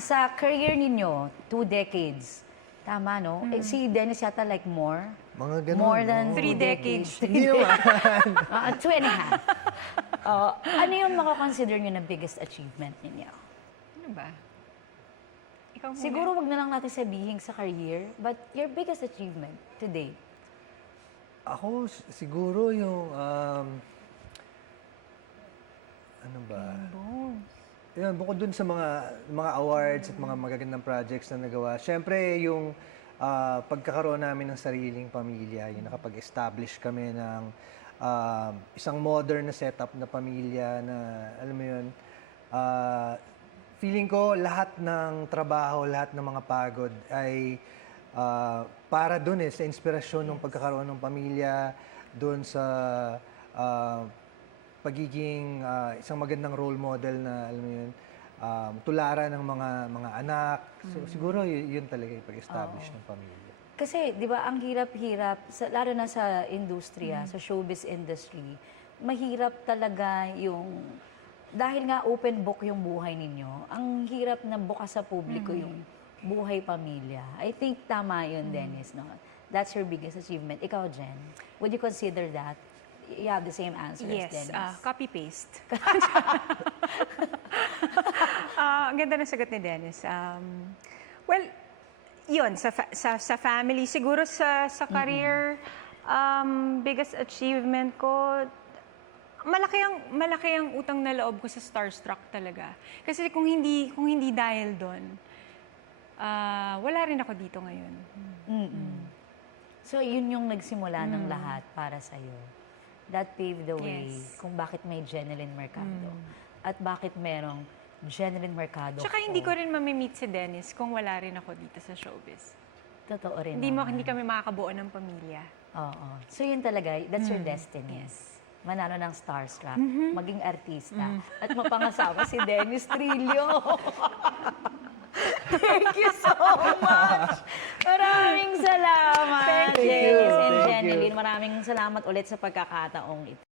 sa career ninyo, 2 decades. Tama, no? Eh, si Dennis yata like more. Mga ganun. More than oo. 3 decades. Hindi naman. 2.5. Ano yung makakonsider nyo na biggest achievement ninyo? Ano ba? Ikaw muna. Siguro wag na lang natin sabihin sa career, but your biggest achievement today. Ako, siguro yung, ano ba? Yun, bukod dun sa mga awards at mga magagandang projects na nagawa, syempre yung pagkakaroon namin ng sariling pamilya, yung nakapag-establish kami ng isang modern na setup na pamilya na, alam mo yun, feeling ko lahat ng trabaho, lahat ng mga pagod ay para dun sa inspirasyon ng pagkakaroon ng pamilya, dun sa pagiging isang magandang role model na, alam mo yun, tularan ng mga anak. So, siguro yun talaga yung pag-establish ng pamilya. Kasi, di ba, ang hirap-hirap, lalo na sa industriya, sa showbiz industry, mahirap talaga yung, dahil nga open book yung buhay ninyo, ang hirap na bukas sa publiko yung buhay pamilya. I think tama yun, Dennis, no? That's your biggest achievement. Ikaw, Jen, would you consider that? You have the same answer as Yes, Dennis. copy-paste. Ang ganda ng sagot ni Dennis. Well, yun, sa family, siguro sa career, biggest achievement ko, malaki ang utang na loob ko sa Starstruck talaga. Kasi kung hindi dahil doon, wala rin ako dito ngayon. So, yun yung nagsimula ng lahat para sa'yo. That paved the way Yes. kung bakit may Jeneline Mercado. At bakit merong Jeneline Mercado. Tsaka hindi ko rin mamimit si Dennis kung wala rin ako dito sa showbiz. Totoo rin Hindi kami makakabuo ng pamilya. Oo. So, yun talaga, that's your destiny. Yes. Manalo ng Starstruck, maging artista, at mapangasawa si Dennis Trillo. Thank you so much! Maraming salamat, Thank you. Dennis and Thank you. Jeneline. Maraming salamat ulit sa pagkakataong ito.